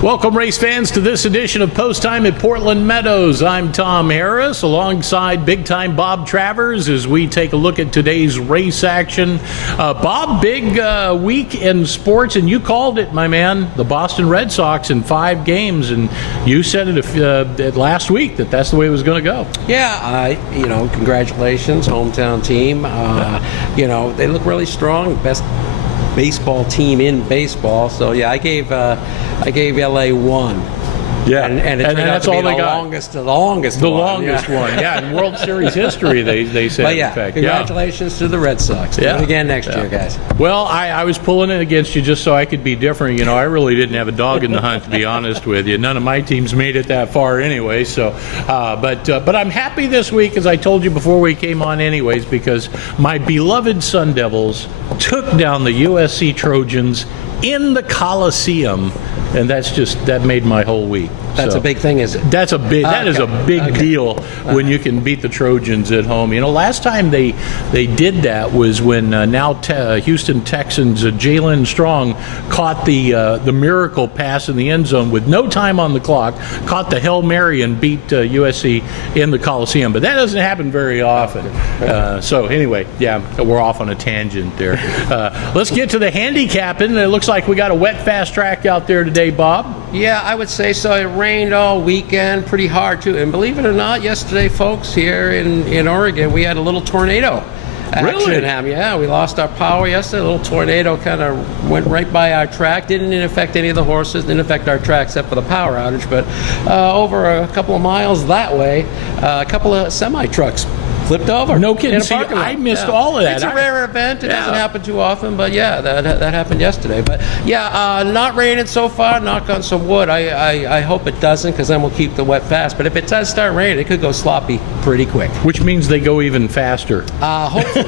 Welcome, race fans, to this edition of Post Time at Portland Meadows. I'm Tom Harris, alongside big-time Bob Travers, as we take a look at today's race action. Bob, big week in sports, and you called it, my man, the Boston Red Sox in 5 games, and you said it last week that that's the way it was going to go. Yeah, congratulations, hometown team. They look really strong, best baseball team in baseball. So yeah, I gave LA 1. Yeah, and that's all they got. The longest one. Yeah, in World Series history, they said. But yeah, in fact. congratulations to the Red Sox. Do it again next year, guys. Well, I was pulling it against you just so I could be different. I really didn't have a dog in the hunt, to be honest with you. None of my teams made it that far anyway. So, but I'm happy this week, as I told you before we came on, anyways, because my beloved Sun Devils took down the USC Trojans in the Coliseum, and that made my whole week. That's a big thing, is it? That is a big deal when you can beat the Trojans at home. Last time they did that was when Houston Texans Jalen Strong caught the miracle pass in the end zone with no time on the clock, caught the Hail Mary and beat USC in the Coliseum. But that doesn't happen very often. So anyway, we're off on a tangent there. Let's get to the handicapping. It looks like we got a wet fast track out there today, Bob. Yeah, I would say so. It rained all weekend, pretty hard too. And believe it or not, yesterday, folks, here in Oregon, we had a little tornado action happen. Yeah, we lost our power yesterday. A little tornado kind of went right by our track. Didn't affect any of the horses. Didn't affect our track except for the power outage. But over a couple of miles that way, a couple of semi-trucks flipped over. No kidding. See, I missed all of that. It's a rare event. It doesn't happen too often, but that happened yesterday. But not raining so far. Knock on some wood. I hope it doesn't, because then we'll keep the wet fast. But if it does start raining, it could go sloppy pretty quick. Which means they go even faster. Hopefully.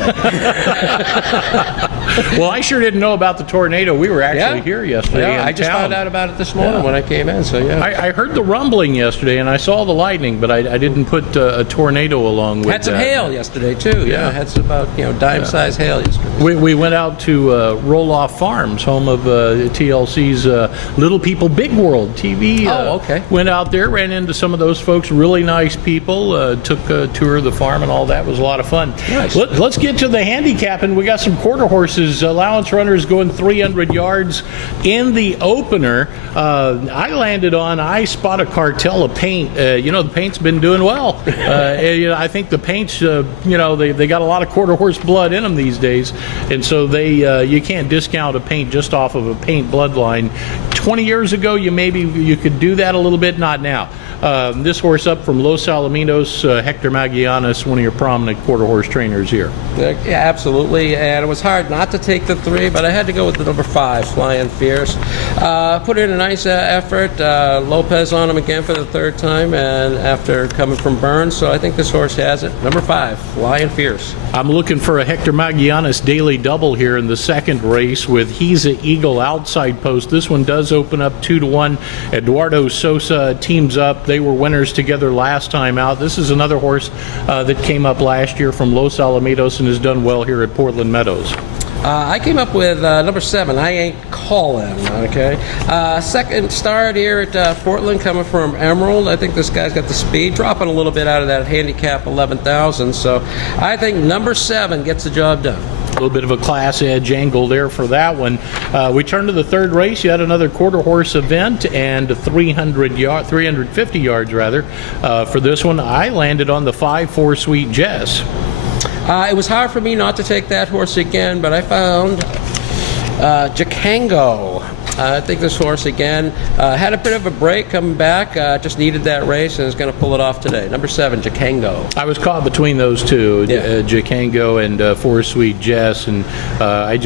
Well, I sure didn't know about the tornado. We were actually here yesterday. I just found out about it this morning when I came in. So I heard the rumbling yesterday, and I saw the lightning, but I didn't put a tornado along with Had some hail yesterday too. Had some about dime-sized hail yesterday. We went out to Roll-Off Farms, home of TLC's Little People Big World TV. Went out there, ran into some of those folks, really nice people. Took a tour of the farm and all that. Was a lot of fun. Nice. Let's get to the handicapping. We got some quarter horses. Allowance runners going 300 yards in the opener. I landed on I Spot a Cartel of Paint. The Paint's been doing well. I think the Paint's they got a lot of quarter horse blood in them these days, and so you can't discount a Paint just off of a Paint bloodline. 20 years ago, you could do that a little bit, not now. This horse up from Los Alamitos, Hector Magianis, one of your prominent quarter horse trainers here. Yeah, absolutely, and it was hard not to take the 3, but I had to go with the number 5, Flying Fierce. Put in a nice effort. Lopez on him again for the 3rd time, and after coming from Burns, so I think this horse has it. Number 5, Flying Fierce. I'm looking for a Hector Magianis daily double here in the 2nd race with He's a Eagle outside post. This one does open up 2-1. Eduardo Sosa teams up. They were winners together last time out. This is another horse that came up last year from Los Alamitos and has done well here at Portland Meadows. I came up with number 7, I Ain't Callin', okay? 2nd start here at Portland, coming from Emerald. I think this guy's got the speed, dropping a little bit out of that handicap 11,000. So I think number 7 gets the job done. A little bit of a class edge angle there for that one. We turn to the 3rd race. You had another quarter horse event and 350 yards rather. For this one, I landed on the 5-4 Sweet Jess. It was hard for me not to take that horse again, but I found Jacango. I think this horse, again, had a bit of a break coming back, just needed that race, and is going to pull it off today. Number 7, Jacango. I was caught between those two, Jacango and 4 Sweet Jess, and I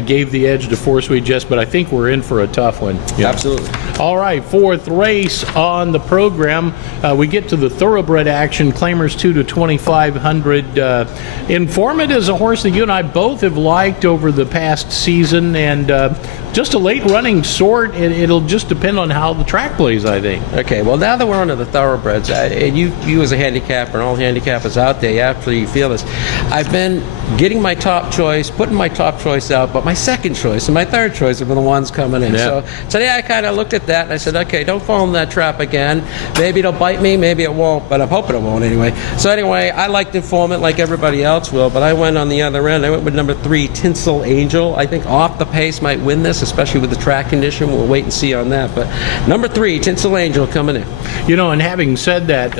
gave the edge to 4 Sweet Jess, but I think we're in for a tough one. Yeah. Absolutely. All right, 4th race on the program. We get to the thoroughbred action, Claimers 2 to 2,500. Informant is a horse that you and I both have liked over the past season, and just a late running sort. It'll just depend on how the track plays, I think. Okay, well, now that we're onto the thoroughbreds, and you as a handicapper and all handicappers out there, you absolutely feel this. I've been getting my top choice, putting my top choice out, but my second choice and my third choice have been the ones coming in. Yeah. So today I kind of looked at that and I said, okay, don't fall in that trap again. Maybe it'll bite me, maybe it won't, but I'm hoping it won't anyway. So anyway, I like the Informant like everybody else will, but I went on the other end. I went with number 3, Tinsel Angel. I think off the pace might win this, especially with the track condition. We'll wait and see on that. But number 3, Tinsel Angel coming in. You know, and having said that,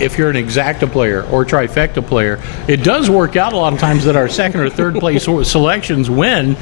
if you're an exacta player or trifecta player, it does work out a lot of times that our second or third place selections win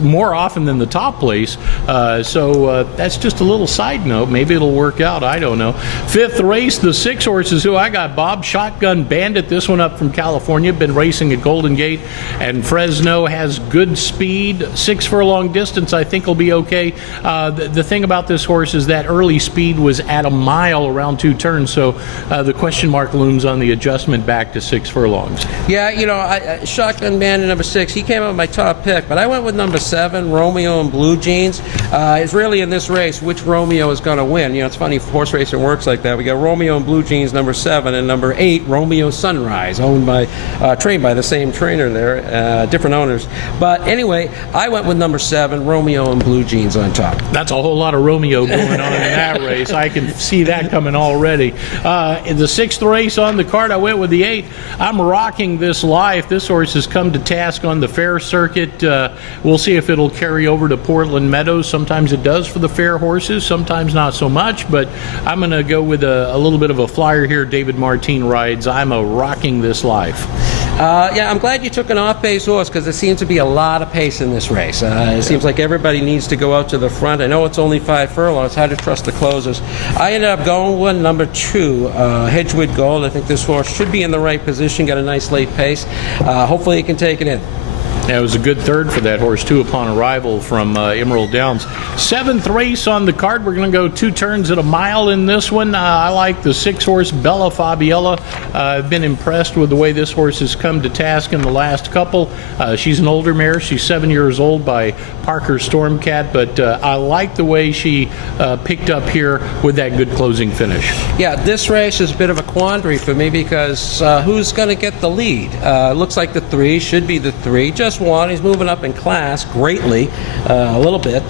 more often than the top place. So that's just a little side note. Maybe it'll work out. I don't know. Fifth race, the 6 horses who I got. Bob Shotgun Bandit, this one up from California, been racing at Golden Gate and Fresno, has good speed. 6 furlong distance, I think will be okay. The thing about this horse is that early speed was at a mile around 2 turns, so the question mark looms on the adjustment back to 6 furlongs. Yeah, you know, Shotgun Bandit number 6, he came up with my top pick, but I went with number 7, Romeo and Blue Jeans. It's really in this race which Romeo is going to win. You know, it's funny, horse racing works like that. We got Romeo and Blue Jeans number 7, and number 8, Romeo Sunrise, owned by, trained by the same trainer there, different owners. But anyway, I went with number 7, Romeo and Blue Jeans on top. That's a whole lot of Romeo going on in that race. I can see that coming already. In the 6th race on the card, I went with the 8. I'm rocking this life. This horse has come to task on the fair circuit. We'll see if it'll carry over to Portland Meadows. Sometimes it does for the fair horses, sometimes not so much, but I'm going to go with a little bit of a flyer here. David Martin rides. I'm a rocking this life. Yeah, I'm glad you took an off-pace horse because there seems to be a lot of pace in this race. It seems like everybody needs to go out to the front. I know it's only 5 furlongs. It's hard to trust the closers. I ended up going with number 2, Hedgewood Gold. I think this horse should be in the right position, got a nice late pace. Hopefully he can take it in. Yeah, it was a good third for that horse, too, upon arrival from Emerald Downs. 7th race on the card. We're going to go 2 turns at a mile in this one. I like the 6 horse, Bella Fabiella. I've been impressed with the way this horse has come to task in the last couple. She's an older mare. She's 7 years old by Parker Stormcat, but I like the way she picked up here with that good closing finish. Yeah, this race is a bit of a quandary for me because who's going to get the lead? Looks like the 3 should be the 3. Just one. He's moving up in class greatly, a little bit.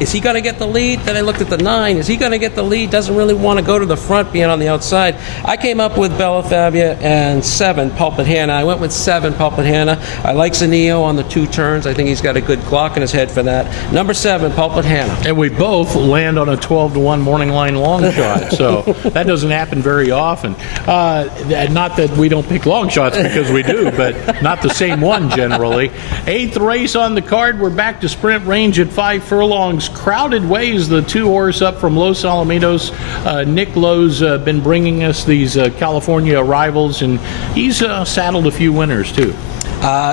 Is he going to get the lead? Then I looked at the 9. Is he going to get the lead? Doesn't really want to go to the front, being on the outside. I came up with Bella Fabia and 7, Pulpit Hannah. I went with 7, Pulpit Hannah. I like Zanillo on the 2 turns. I think he's got a good clock in his head for that. Number 7, Pulpit Hannah. And we both land on a 12-1 morning line long shot, so that doesn't happen very often. Not that we don't pick long shots, because we do, but not the same one generally. 8th race on the card. We're back to sprint range at 5 furlongs. Crowded Ways, the 2 horse up from Los Alamitos. Nick Lowe's been bringing us these California arrivals, and he's saddled a few winners too.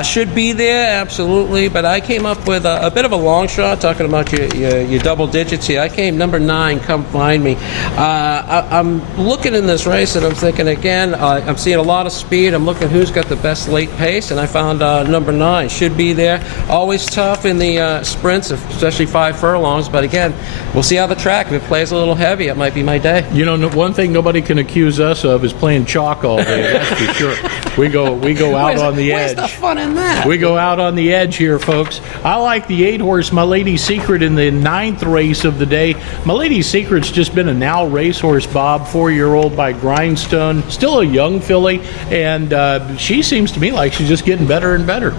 Should be there, absolutely, but I came up with a bit of a long shot, talking about your double digits here. I came number 9, Come Find Me. I'm looking in this race and I'm thinking again, I'm seeing a lot of speed. I'm looking who's got the best late pace, and I found number 9. Should be there. Always tough in the sprints, especially 5 furlongs, but again, we'll see how the track, if it plays a little heavy, it might be my day. You know, one thing nobody can accuse us of is playing chalk all day, that's for sure. We go out on the edge. Where's the fun in that? We go out on the edge here, folks. I like the 8 horse, My Lady's Secret, in the 9th race of the day. My Lady's Secret's just been a now racehorse, Bob, 4-year-old by Grindstone. Still a young filly, and she seems to me like she's just getting better and better.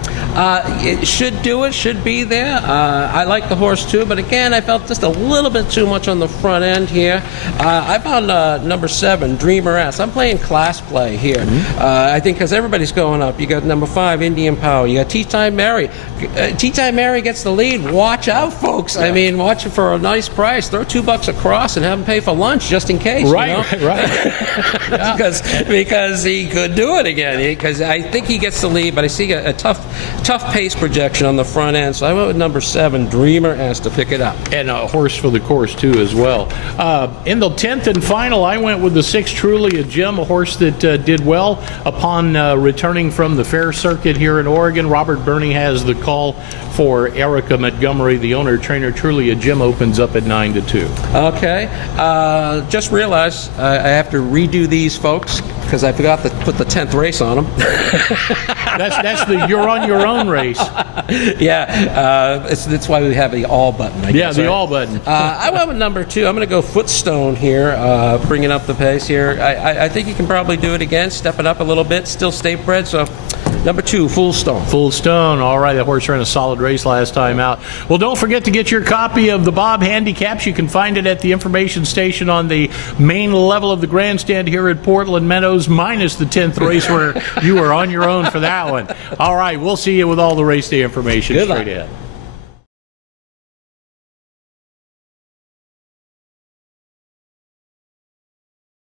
It should do it, should be there. I like the horse too, but again, I felt just a little bit too much on the front end here. I found number 7, Dreamer S. I'm playing class play here. I think because everybody's going up. You got number 5, Indian Power. You got Tea Time Mary. Tea Time Mary gets the lead. Watch out, folks. Yeah. I mean, watch it for a nice price. Throw $2 across and have him pay for lunch just in case. Right, you know? right. because he could do it again. Because I think he gets the lead, but I see a tough pace projection on the front end. So I went with number 7, Dreamer S, to pick it up. And a horse for the course too, as well. In the 10th and final, I went with the 6, Truly a Gem, a horse that did well upon returning from the fair circuit here in Oregon. Robert Burney has the call for Erica Montgomery, the owner trainer. Truly a Gym opens up at 9 to 2. Okay. Just realized I have to redo these, folks, because I forgot to put the 10th race on them. That's the you're on your own race. Yeah, that's why we have the all button. I guess, the right? all button. I went with number 2. I'm going to go Footstone here, bringing up the pace here. I think you can probably do it again, stepping up a little bit, still state bred. So number 2, Full Stone. Full Stone. All right, that horse ran a solid race last time out. Well, don't forget to get your copy of the Bob Handicaps. You can find it at the information station on the main level of the grandstand here at Portland Meadows, minus the 10th race where you were on your own for that one. All right, we'll see you with all the race day information Good straight luck. ahead.